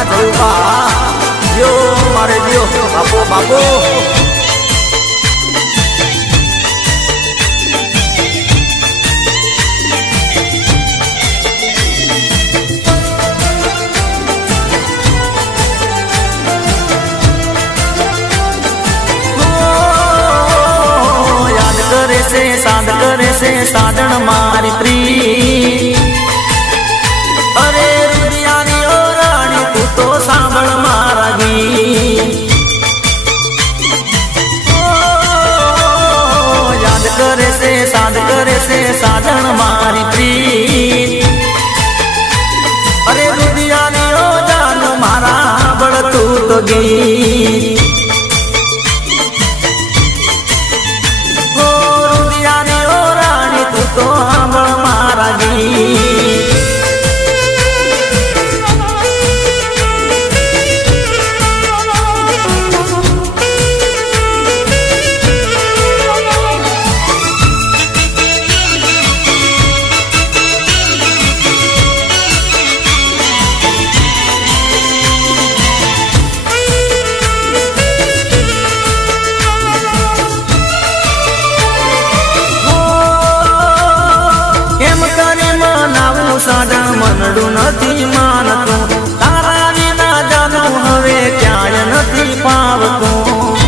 બા જયું બા જો મારે જો બાપો બાપો સાદ કરે છે સાધન મારી પ્રી અરે રૂપિયાની ઓ રાણી તું તો સાંભળ મારા ગીત યાદ કરે છે સાદ કરે છે સાધન મારી પ્રી અરે રૂપિયાની ઓ જાન મારા બળ તું તો ગીત તો સાંભળ મારા ગીત સાધન મનડું નથી માનતું તારા વિના જાનું હવે ક્યાંય નથી પાવતું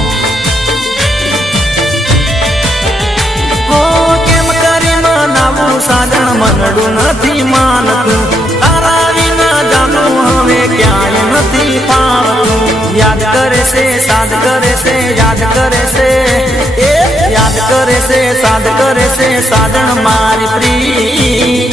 હો કેમ કરી મનાવું સાધન મનડું નથી માનતું તારા વિના જાનું હવે ક્યાંય નથી પાવતું યાદ કરે છે સાદ કરે છે યાદ કરે છે યાદ કરે છે સાદ કરે છે સાધન મારી પ્રી